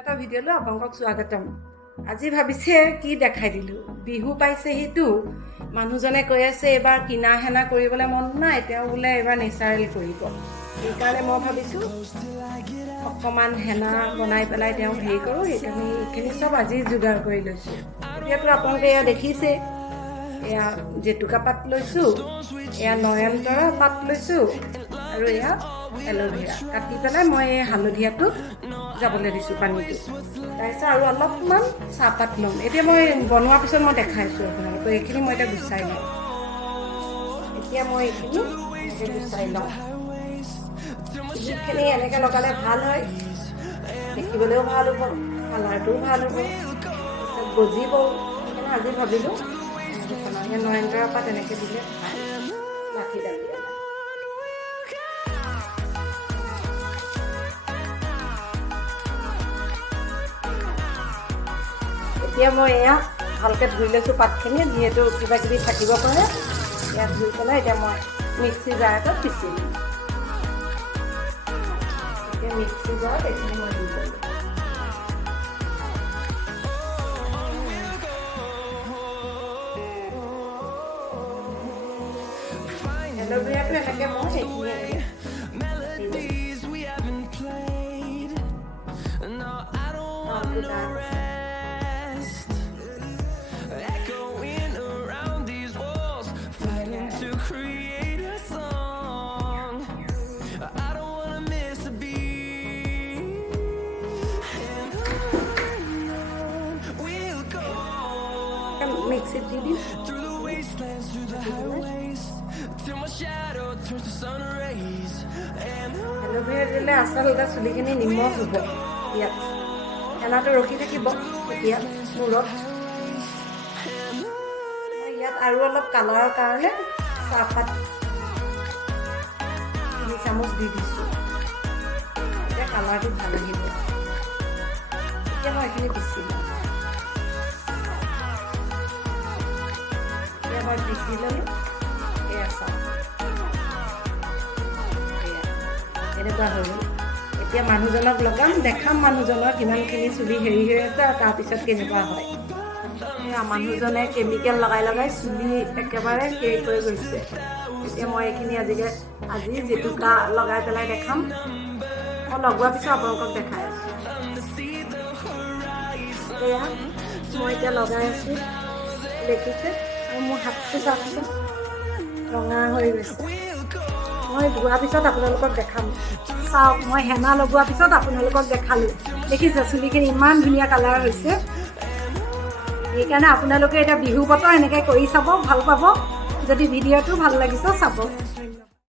এটা ভিডিঅ'লৈ আপোনালোকক স্বাগতম। আজি ভাবিছে কি দেখাই দিলোঁ, বিহু পাইছেহিতো। মানুহজনে কৈ আছে এইবাৰ কিনা হেনা কৰিবলৈ মন নাই, তেওঁ বোলে এইবাৰ নেচাৰেল কৰিব। সেইকাৰণে মই ভাবিছোঁ অকণমান হেনা বনাই পেলাই তেওঁ হেৰি কৰোঁ। সেইকাৰণে এইখিনি চব আজি যোগাৰ কৰি লৈছোঁ। এতিয়াতো আপোনালোকে এয়া দেখিছে, এয়া জেতুকা পাত লৈছোঁ, এয়া নয়নতৰা পাত লৈছোঁ আৰু এয়া এল'ভেৰা কাটি পেলাই মই এই হালধীয়াটো যাবলৈ দিছোঁ পানীটো। তাৰপিছত আৰু অলপমান চাহপাত ল'ম। এতিয়া মই বনোৱাৰ পিছত মই দেখাইছোঁ আপোনালোকক। এইখিনি মই এতিয়া গুচাই লওঁ। এতিয়া মই এইখিনি এনেকৈ গুচাই লওঁ। যিখিনি এনেকৈ লগালে ভাল হয়, দেখিবলৈও ভাল হ'ব, কালাৰটোও ভাল হ'ব, তাৰপিছত গজিব। সেইকাৰণে আজি ভাবিলোঁ এনেকৈ বনালে নয়নতৰা পাত এনেকৈ দিলে ভাল, লাঠি দালি এতিয়া মই এয়া ভালকৈ ধুই লৈছোঁ পাতখিনি, যিহেতু কিবা কিবি থাকিব পাৰে। এয়া ধুই পেলাই এতিয়া মই মিক্সি জাৰ এটাত পিচি দিম। এতিয়া মিক্সি জাৰত এইখিনি মই দি দিলোঁ। এল'ভেৰাটো এনেকৈ মই সেইখিনি মিক্সিত দি দিম। এল'ভেৰা দিলে আচলতে চুলিখিনি নিমখ হ'ব। ইয়াত হেনাটো ৰখি থাকিব তেতিয়া মূৰত। ইয়াত আৰু অলপ কালাৰৰ কাৰণে চাহপাত 3 চামুচ দি দিছোঁ। এতিয়া কালাৰটো ভাল আহিব। এতিয়া মই এইখিনি পিচি লওঁ। মই পিচি ল'লোঁ। এয়া চাওঁ, এনেকুৱা হৈ গ'ল। এতিয়া মানুহজনক লগাম, দেখাম মানুহজনৰ কিমানখিনি চুলি হেৰি হৈ আছে আৰু তাৰপিছত কেনেকুৱা হয়। এয়া মানুহজনে কেমিকেল লগাই লগাই চুলি একেবাৰে হেৰি কৰি গৈছে। এতিয়া মই এইখিনি আজি জেতুকা লগাই পেলাই দেখাম। মই লগোৱাৰ পিছত আপোনালোকক দেখাই আছোঁ। এয়া মই এতিয়া লগাই আছোঁ, দেখিছে। আৰু মোৰ হাতটো চাওকচোন, ৰঙা হৈ গৈছে। মই ধোৱাৰ পিছত আপোনালোকক দেখাম। চাওক, মই হেনা লগোৱাৰ পিছত আপোনালোকক দেখালোঁ। দেখিছে চুলিখিনি ইমান ধুনীয়া কালাৰ হৈছে। সেইকাৰণে আপোনালোকে এতিয়া বিহু বতৰ এনেকৈ কৰি চাব, ভাল পাব। যদি ভিডিঅ'টো ভাল লাগিছে চাব।